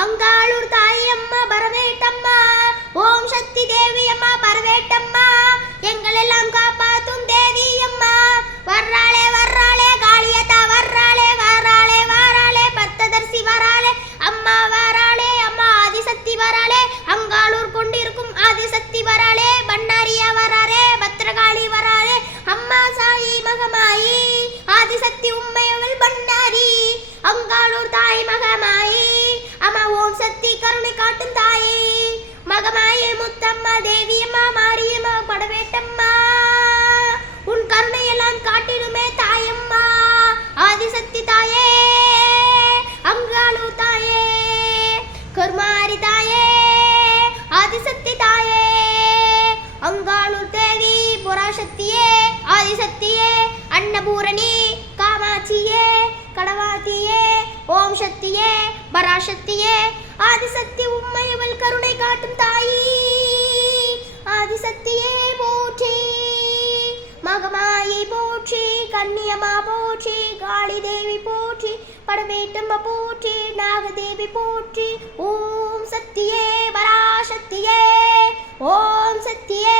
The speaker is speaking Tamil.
அங்காளூர் தாய் அம்மா பரவேட்டம்மா, ஓம் சக்தி தேவி அம்மா பரவேட்டம்மா, எங்களெல்லாம் காப்பாத்தும் தேவி அம்மா. வர்றாளே வர்றாளே காளியத்தா, வர்றாளே வர்றாளே வராளே பத்ததர்சி வராளே அம்மா, வராளே அம்மா ஆதிசக்தி வராளே, அங்காளூர் கொண்டிருக்கும் ஆதிசக்தி வராளே, பண்ணாரியா வராளே, பத்ரகாளி வராளே, அம்மா சாயி மகமாயி ஆதிசக்தி உண்மையவள் பண்ணாரி, அங்காளூர் தாய் மகமாயி அம்மா, ஓம் சக்தி கருணை காட்டும் தாயே மகமாயே முத்தம்மா தேவி அம்மா மாரியம்மா படவேட்டம்மா, உன் கருணையெல்லாம் காட்டிடுமே தாயம்மா, ஆதிசக்தி தாயே, அங்காளூர் தாயே, கருமாரி தாயே, ஆதிசக்தி தாயே, அங்காளூர் தேவி புராசக்தியே, ஆதிசக்தியே, அன்னபூரணி காமாட்சியே, கடவாத்தியே, ஓம் சக்தியே, பராசக்தியே, ஆதிசக்தி உம்மையவள் கருணை காட்டும் தாயி, ஆதிசக்தியே போற்றி, மகமாயை போற்றி, கன்னியம்மா போற்றி, காளி தேவி போற்றி, படவேட்டம்மா போற்றி, நாகதேவி போற்றி, ஓம் சக்தியே பராசக்தியே, ஓம் சக்தியே